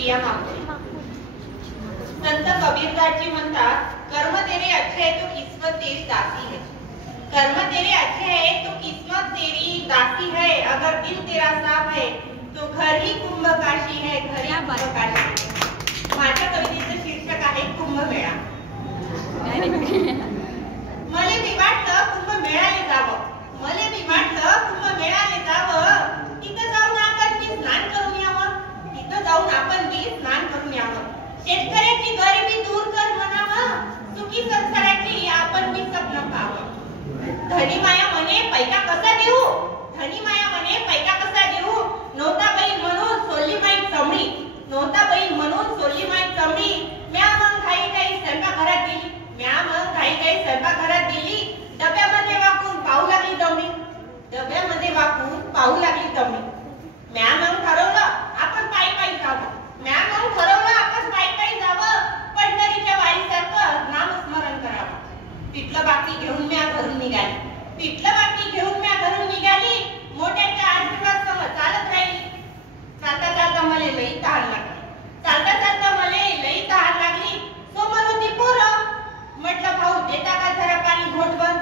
प्रिया मागते. संत कबीरदासजी म्हणतात, कर्म तेरे अच्छे है तो किस्मत तेरी दासी है. कर्म तेरे अच्छे है तो किस्मत तेरी दासी है. अगर दिल तेरा साफ है तो घर ही कुंभकाशी है. घर ही कुंभकाशी है. माझ्या कवितेचं शीर्षक आहे कुंभमेळा. मले बी वाटलं कुंभमेळ्याला जावं. मले बी वाटलं कुंभमेळ्याला जावं. तिथं जाऊन आपण बी स्नान करून यावं. तिथं जाऊन आपण बी स्नान करून यावं. शेतकऱ्याची गरिबी दूर कर म्हणावं. सुखी संसाराची आपण बी स्वप्न पाहावं. धनी माया म्हणे पैका कसा देऊ. धनी माया म्हणे पैका कसा देऊ. नव्हता बैल म्हणून सोडली माई चमडी. नव्हता बैल म्हणून सोडली माई चमडी. म्या मग घाई घाई स्वयंपाकघरात गेली. म्या मग घाई घाई स्वयंपाकघरात गेली. डब्यामध्ये वाकून पाहू लागली दमडी. डब्यामध्ये वाकून पाहू लागली दमडी. म्या मग ठरवलं आपण पायी पायी जावं. म्या मग ठरवलं आपण पायी पायी जावं. पंढरीच्या वारीसारखं नामस्मरण करावं. पिठलं बाकी घेऊन म्या घरून निघाली. पिठलं बाकी घेऊन म्या घरून निघाली. मोठ्याच्या आशीर्वादासह चालत राहिली. चालता चालता मला लई तहान लागली. चालता चालता मला लई तहान लागली. समोर होती पोरं. म्हटलं भाऊ देता का जरा पाणी घोटभर.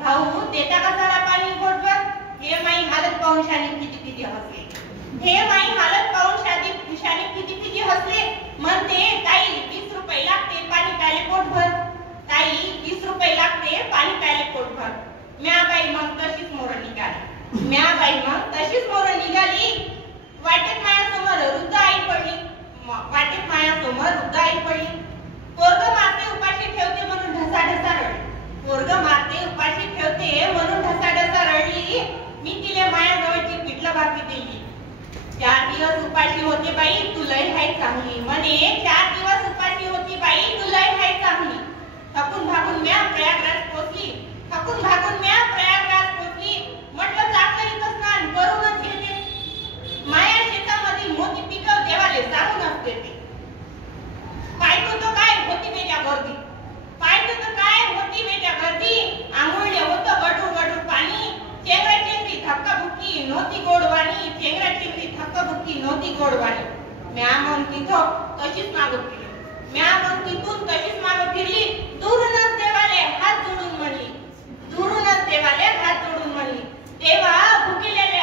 भाऊ देता का जरा पाणी घोटभर. हे माई हालत पाहून शानी किती किती हसले. हे माई हालत पाहून शानी किती किती हसले. म्हणते ताई 20 रुपये लागते पाणी प्यायले पोटभर. ताई 20 रुपये लागते पाणी प्यायले पोटभर. म्या बाई मग तशीच मोरं निघाली. म्या बाई मग तशीच मोरं निघाली. वाटेत मायासमोर वृद्ध आई पडली. वाटेत मायासमोर वृद्ध आई पडली. पोरग माते उपाशी ठेवते म्हणून ढसा ढसा रडली. पोरग माते उपाशी ठेवते म्हणून ढसा ढसा रडली. मी तिले मायाजवळची पिठलं भाकरी दिली. 4 दिवस उपाशी होते बाई तू लय हाय चांगली. म्हणे 4 दिवस उपाशी होती बाई तू लय हाय चांगली. थकून भागून म्या प्रयागराज पोचली. थकून भागून म्या प्रयागराज पोचली. म्हटलं चाकरीचं स्नान करूनच घेते. माया शेतामध्ये मोती पिकव देवाले सांगूनच देते. पायतो तो काय होती बेट्या गर्दी. पायतो तो काय होती बेट्या गर्दी. आंघोळले होतं गडूर गडूर पाणी. चेंगरा चेंगरी धक्काबुक्की नव्हती गोडवाणी. चेंगरा चेंगरी धक्काबुक्की नव्हती गोडवाणी. म्या मग तिथं तशीच मागं फिरली. म्या मग तिथून तशीच मागं फिरली. दूरूनच देवाले हात जोडून म्हणली. दूरूनच देवाले हात जोडून म्हणली. देवा भुकेलेले